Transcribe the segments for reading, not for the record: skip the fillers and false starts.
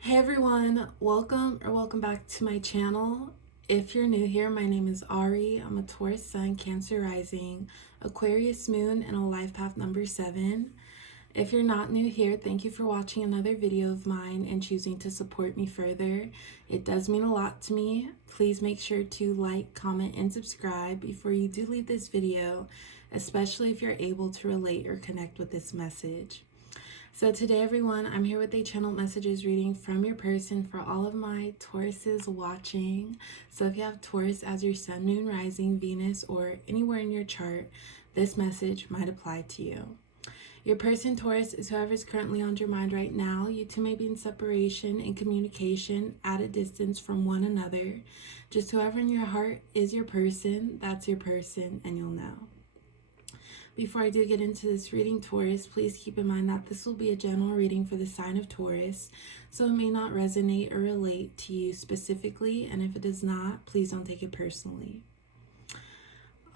Hey everyone, welcome back to my channel. If you're new here, my name is Ari. I'm a Taurus Sun, Cancer Rising, Aquarius Moon, and a life path number 7. If you're not new here, thank you for watching another video of mine and choosing to support me further. It does mean a lot to me. Please make sure to like, comment, and subscribe before you do leave this video, especially if you're able to relate or connect with this message. So today, everyone, I'm here with a channel messages reading from your person for all of my Tauruses watching. So if you have Taurus as your sun, moon, rising, Venus, or anywhere in your chart, this message might apply to you. Your person, Taurus, is whoever's currently on your mind right now. You two may be in separation, in communication, at a distance from one another. Just whoever in your heart is your person, that's your person, and you'll know. Before I do get into this reading, Taurus, please keep in mind that this will be a general reading for the sign of Taurus, so it may not resonate or relate to you specifically, and if it does not, please don't take it personally.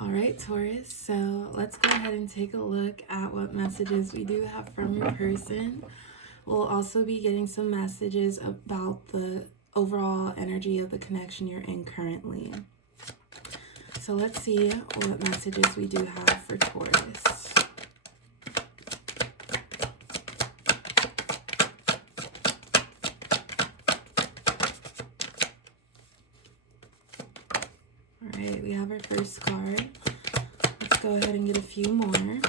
All right, Taurus, so let's go ahead and take a look at what messages we do have from your person. We'll also be getting some messages about the overall energy of the connection you're in currently. So let's see what messages we do have for Taurus. All right, we have our first card. Let's go ahead and get a few more.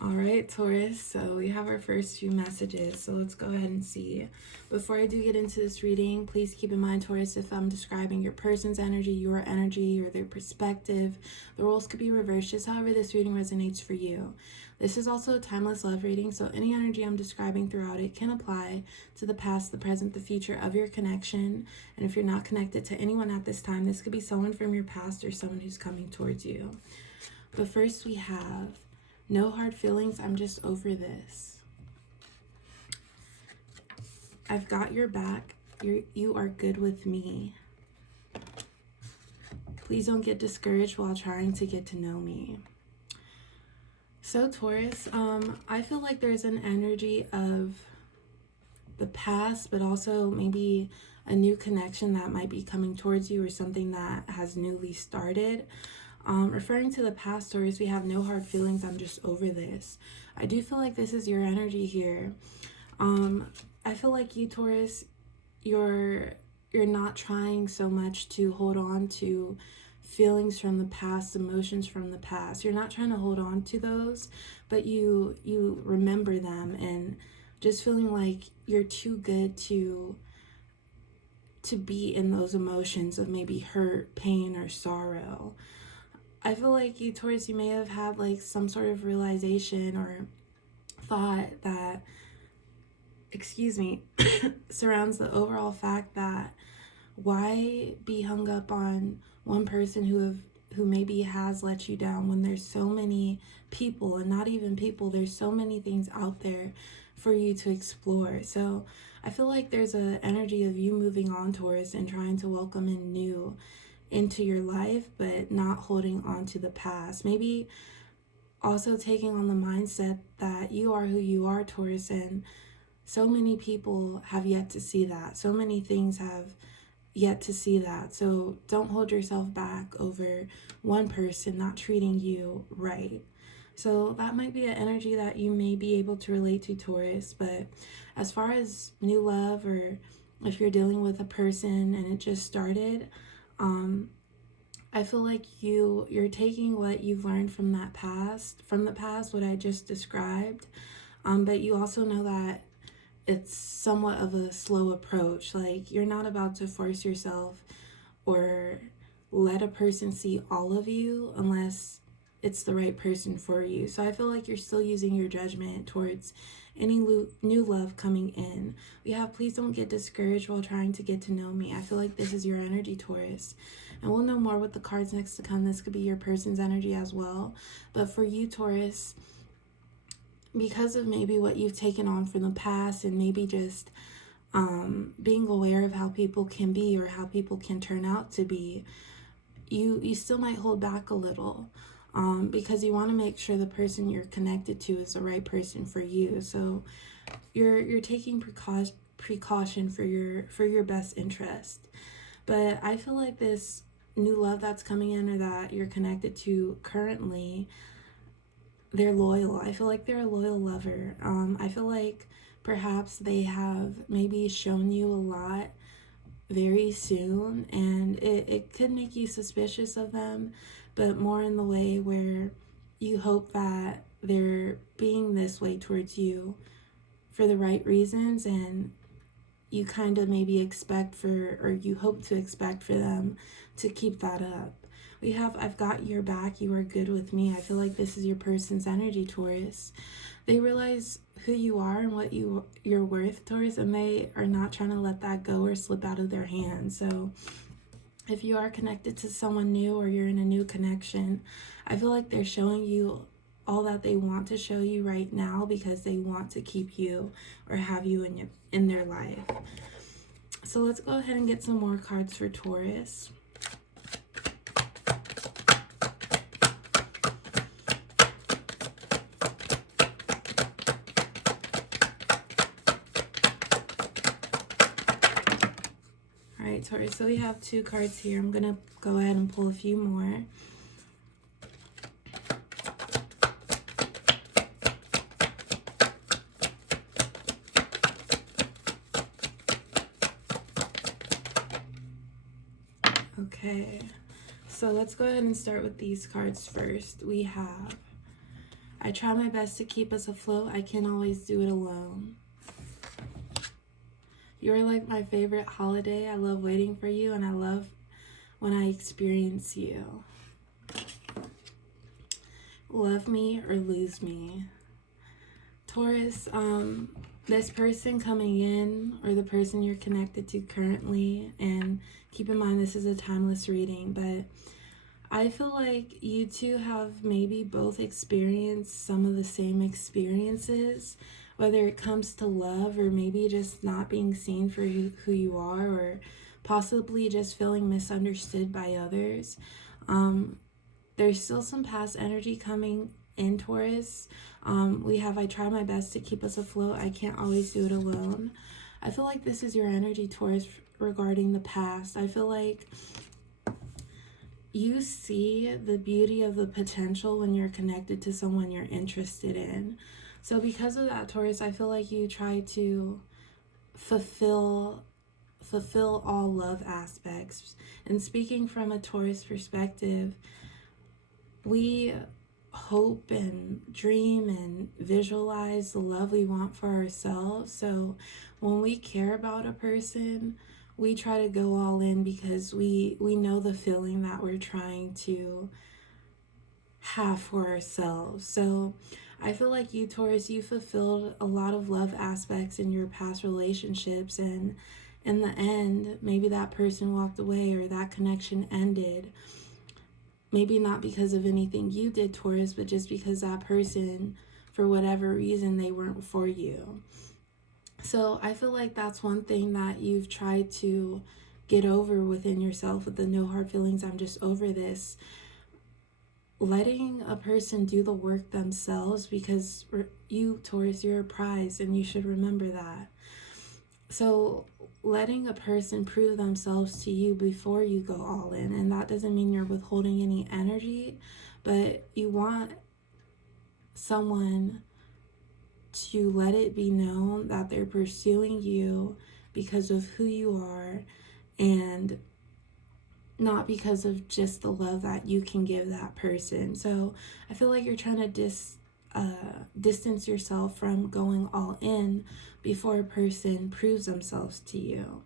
Alright, Taurus, so we have our first few messages, so let's go ahead and see. Before I do get into this reading, please keep in mind, Taurus, if I'm describing your person's energy, your energy, or their perspective, the roles could be reversed, just however this reading resonates for you. This is also a timeless love reading, so any energy I'm describing throughout it can apply to the past, the present, the future of your connection. And if you're not connected to anyone at this time, this could be someone from your past or someone who's coming towards you. But first we have no hard feelings, I'm just over this. I've got your back. You are good with me. Please don't get discouraged while trying to get to know me. So Taurus, I feel like there's an energy of the past, but also maybe a new connection that might be coming towards you or something that has newly started. Referring to the past, Taurus, we have no hard feelings, I'm just over this. I do feel like this is your energy here. I feel like you, Taurus, you're not trying so much to hold on to feelings from the past, emotions from the past. You're not trying to hold on to those, but you remember them and just feeling like you're too good to be in those emotions of maybe hurt, pain, or sorrow. I feel like you, Taurus, you may have had like some sort of realization or thought that, surrounds the overall fact that why be hung up on one person who maybe has let you down when there's so many people, and not even people, there's so many things out there for you to explore. So I feel like there's an energy of you moving on, Taurus, and trying to welcome in new into your life, but not holding on to the past. Maybe also taking on the mindset that you are who you are, Taurus, and so many people have yet to see that. So many things have yet to see that. So don't hold yourself back over one person not treating you right. So that might be an energy that you may be able to relate to, Taurus. But as far as new love, or if you're dealing with a person and it just started, I feel like you're taking what you've learned from the past, what I just described, but you also know that it's somewhat of a slow approach. Like, you're not about to force yourself or let a person see all of you unless it's the right person for you. So I feel like you're still using your judgment towards any new love coming in. We have, please don't get discouraged while trying to get to know me. I feel like this is your energy, Taurus. And we'll know more with the cards next to come. This could be your person's energy as well. But for you, Taurus, because of maybe what you've taken on from the past, and maybe just being aware of how people can be or how people can turn out to be, you still might hold back a little. because you want to make sure the person you're connected to is the right person for you. So you're taking precaution for your best interest. But I feel like this new love that's coming in, or that you're connected to currently, they're loyal. I feel like they're a loyal lover. I feel like perhaps they have maybe shown you a lot very soon, and it could make you suspicious of them, but more in the way where you hope that they're being this way towards you for the right reasons, and you kind of maybe expect for, or you hope to expect for them to keep that up. We have I've got your back, you are good with me. I feel like this is your person's energy, Taurus. They realize who you are and what you're worth, Taurus, and they are not trying to let that go or slip out of their hands. So if you are connected to someone new, or you're in a new connection, I feel like they're showing you all that they want to show you right now, because they want to keep you or have you in their life. So let's go ahead and get some more cards for Taurus. Alright, Taurus, so we have 2 cards here. I'm going to go ahead and pull a few more. Okay, so let's go ahead and start with these cards first. We have, I try my best to keep us afloat. I can't always do it alone. You're like my favorite holiday. I love waiting for you, and I love when I experience you. Love me or lose me. Taurus, this person coming in, or the person you're connected to currently, and keep in mind this is a timeless reading, but I feel like you two have maybe both experienced some of the same experiences, whether it comes to love, or maybe just not being seen for who you are, or possibly just feeling misunderstood by others. There's still some past energy coming in, Taurus. We have, I try my best to keep us afloat. I can't always do it alone. I feel like this is your energy, Taurus, regarding the past. I feel like you see the beauty of the potential when you're connected to someone you're interested in. So because of that, Taurus, I feel like you try to fulfill all love aspects. And speaking from a Taurus perspective, we hope and dream and visualize the love we want for ourselves. So when we care about a person, we try to go all in, because we know the feeling that we're trying to have for ourselves. So I feel like you, Taurus, you fulfilled a lot of love aspects in your past relationships, and in the end, maybe that person walked away, or that connection ended. Maybe not because of anything you did, Taurus, but just because that person, for whatever reason, they weren't for you. So I feel like that's one thing that you've tried to get over within yourself, with the no hard feelings, I'm just over this. Letting a person do the work themselves, because you, Taurus, you're a prize, and you should remember that. So letting a person prove themselves to you before you go all in, and that doesn't mean you're withholding any energy, but you want someone to let it be known that they're pursuing you because of who you are, and not because of just the love that you can give that person. So I feel like you're trying to distance yourself from going all in before a person proves themselves to you.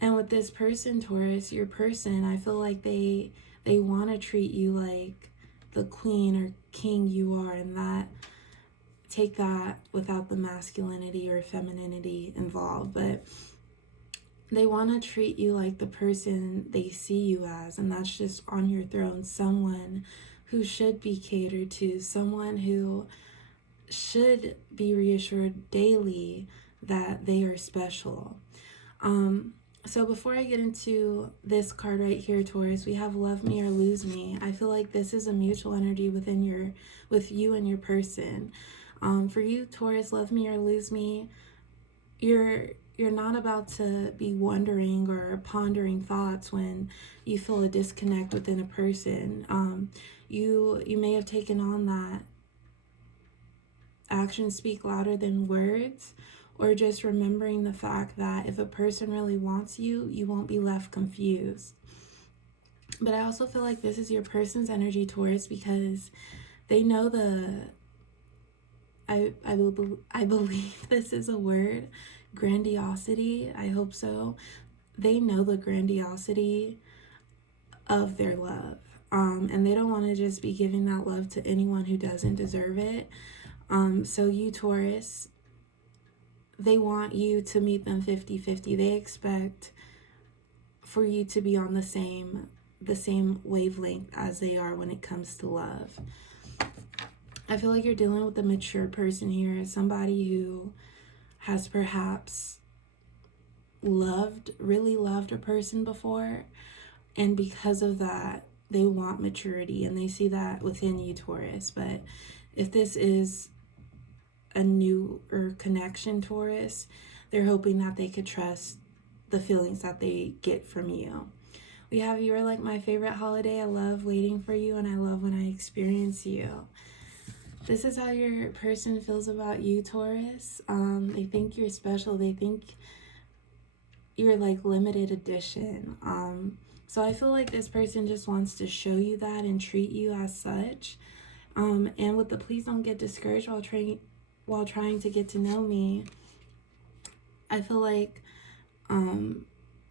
And with this person, Taurus, your person, I feel like they want to treat you like the queen or king you are, and that, take that without the masculinity or femininity involved, but they want to treat you like the person they see you as, and that's just on your throne, someone who should be catered to, someone who should be reassured daily that they are special. So before I get into this card right here, Taurus, we have love me or lose me. I feel like this is a mutual energy with you and your person. For you, Taurus, love me or lose me, you're not about to be wondering or pondering thoughts when you feel a disconnect within a person. You may have taken on that actions speak louder than words, or just remembering the fact that if a person really wants you, you won't be left confused. But I also feel like this is your person's energy, Taurus, because they know I believe this is a word, grandiosity. I hope so. They know the grandiosity of their love. And they don't want to just be giving that love to anyone who doesn't deserve it. So you, Taurus, they want you to meet them 50-50. They expect for you to be on the same wavelength as they are when it comes to love. I feel like you're dealing with a mature person here, somebody who has perhaps really loved a person before, and because of that, they want maturity, and they see that within you, Taurus. But if this is a newer connection, Taurus, they're hoping that they could trust the feelings that they get from you. We have you're like my favorite holiday. I love waiting for you, and I love when I experience you. This is how your person feels about you, Taurus. They think you're special. They think you're like limited edition. So I feel like this person just wants to show you that and treat you as such. And with the please don't get discouraged while trying to get to know me, I feel like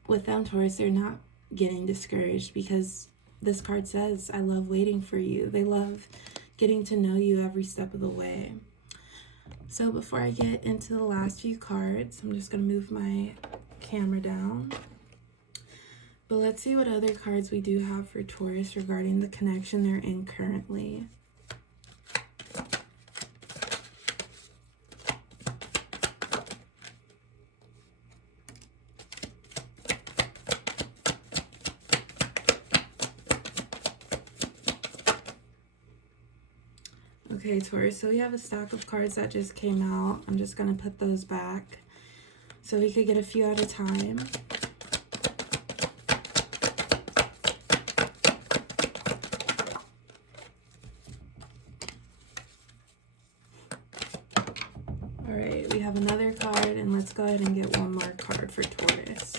with them, Taurus, they're not getting discouraged, because this card says, I love waiting for you. They love getting to know you every step of the way. So before I get into the last few cards, I'm just going to move my camera down. But let's see what other cards we do have for Taurus regarding the connection they're in currently. Okay, Taurus, so we have a stack of cards that just came out. I'm just going to put those back so we could get a few at a time. All right, we have another card, and let's go ahead and get one more card for Taurus.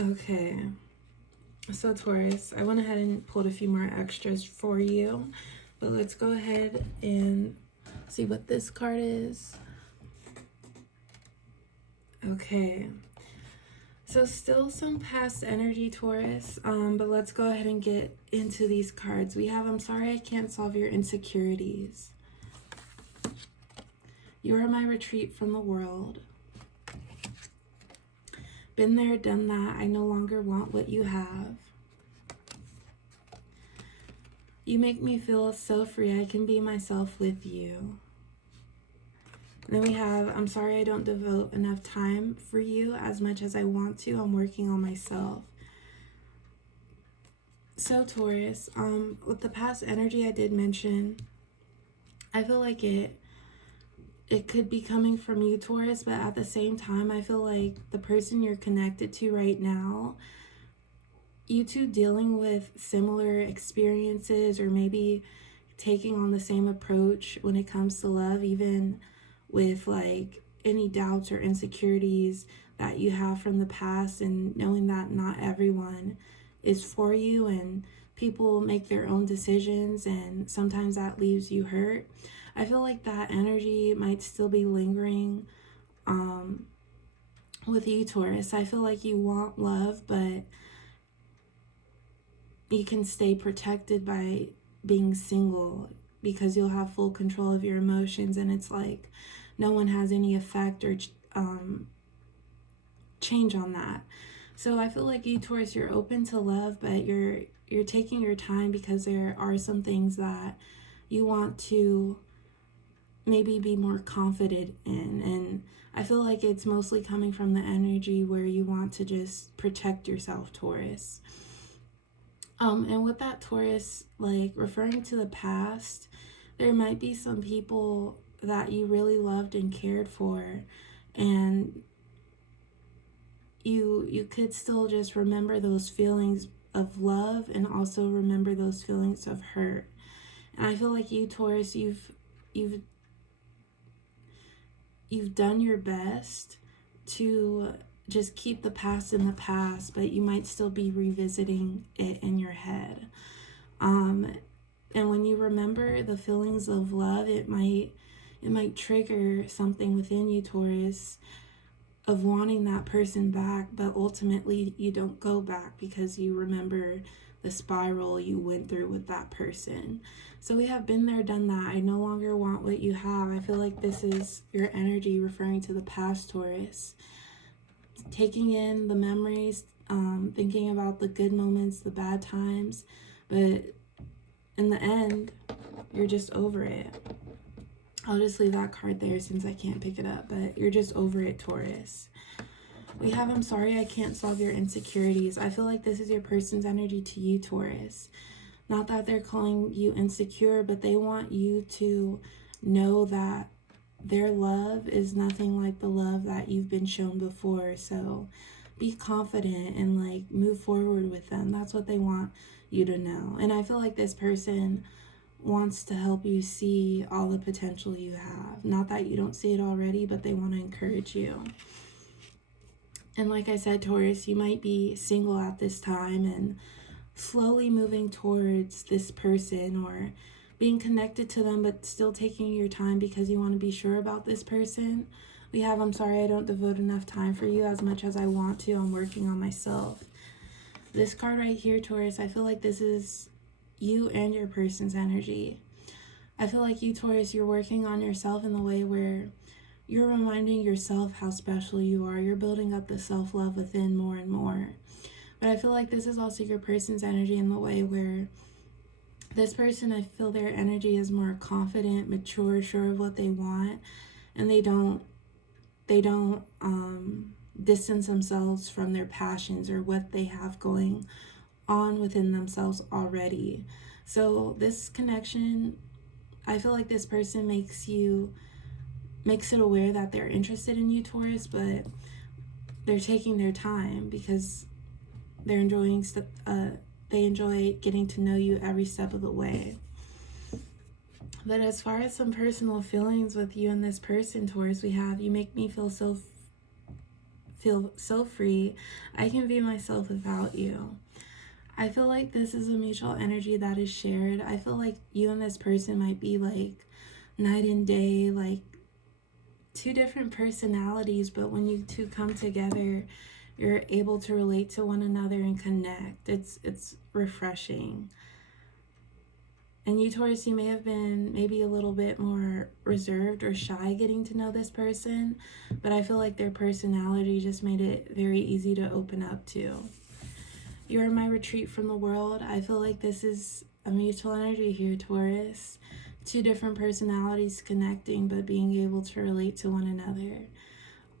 Okay, so Taurus, I went ahead and pulled a few more extras for you, but let's go ahead and see what this card is. Okay, so still some past energy, Taurus, but let's go ahead and get into these cards. We have, I'm sorry I can't solve your insecurities. You are my retreat from the world. Been there, done that. I no longer want what you have. You make me feel so free. I can be myself with you. And then we have, I'm sorry I don't devote enough time for you as much as I want to. I'm working on myself. So Taurus, with the past energy I did mention, I feel like it could be coming from you, Taurus, but at the same time, I feel like the person you're connected to right now, you two dealing with similar experiences, or maybe taking on the same approach when it comes to love, even with like any doubts or insecurities that you have from the past, and knowing that not everyone is for you, and people make their own decisions, and sometimes that leaves you hurt. I feel like that energy might still be lingering with you, Taurus. I feel like you want love, but you can stay protected by being single, because you'll have full control of your emotions, and it's like no one has any effect or change on that. So I feel like you, Taurus, you're open to love, but you're taking your time because there are some things that you want to maybe be more confident in. And I feel like it's mostly coming from the energy where you want to just protect yourself, Taurus. And with that, Taurus, like referring to the past, there might be some people that you really loved and cared for, and you could still just remember those feelings of love and also remember those feelings of hurt. And I feel like you, Taurus, you've done your best to just keep the past in the past, but you might still be revisiting it in your head. And when you remember the feelings of love, it might trigger something within you, Taurus, of wanting that person back, but ultimately you don't go back because you remember the spiral you went through with that person. So we have been there, done that. I no longer want what you have. I feel like this is your energy referring to the past, Taurus. Taking in the memories, thinking about the good moments, the bad times, but in the end, you're just over it. I'll just leave that card there since I can't pick it up, but you're just over it, Taurus. We have, I'm sorry I can't solve your insecurities. I feel like this is your person's energy to you, Taurus. Not that they're calling you insecure, but they want you to know that their love is nothing like the love that you've been shown before. So be confident and like move forward with them. That's what they want you to know. And I feel like this person wants to help you see all the potential you have. Not that you don't see it already, but they want to encourage you. And like I said, Taurus, you might be single at this time and slowly moving towards this person or being connected to them, but still taking your time because you want to be sure about this person. We have, I'm sorry I don't devote enough time for you as much as I want to. I'm working on myself. This card right here, Taurus, I feel like this is you and your person's energy. I feel like you, Taurus, you're working on yourself in the way where you're reminding yourself how special you are. You're building up the self-love within more and more. But I feel like this is also your person's energy in the way where this person, I feel their energy is more confident, mature, sure of what they want, and they don't distance themselves from their passions or what they have going on within themselves already. So this connection, I feel like this person makes it aware that they're interested in you, Taurus, but they're taking their time because they're enjoying they enjoy getting to know you every step of the way. But as far as some personal feelings with you and this person, Taurus, we have, you make me feel so free. I can be myself without you. I feel like this is a mutual energy that is shared. I feel like you and this person might be like night and day, like two different personalities, but when you two come together, you're able to relate to one another and connect. It's refreshing. And you, Taurus, you may have been maybe a little bit more reserved or shy getting to know this person, but I feel like their personality just made it very easy to open up to. You're my retreat from the world. I feel like this is a mutual energy here, Taurus. Two different personalities connecting, but being able to relate to one another.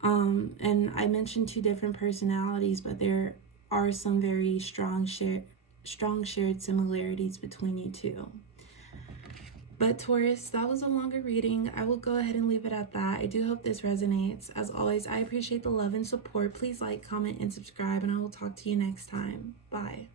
And I mentioned two different personalities, but there are some very strong shared similarities between you two. But Taurus, that was a longer reading. I will go ahead and leave it at that. I do hope this resonates. As always, I appreciate the love and support. Please like, comment, and subscribe, and I will talk to you next time. Bye.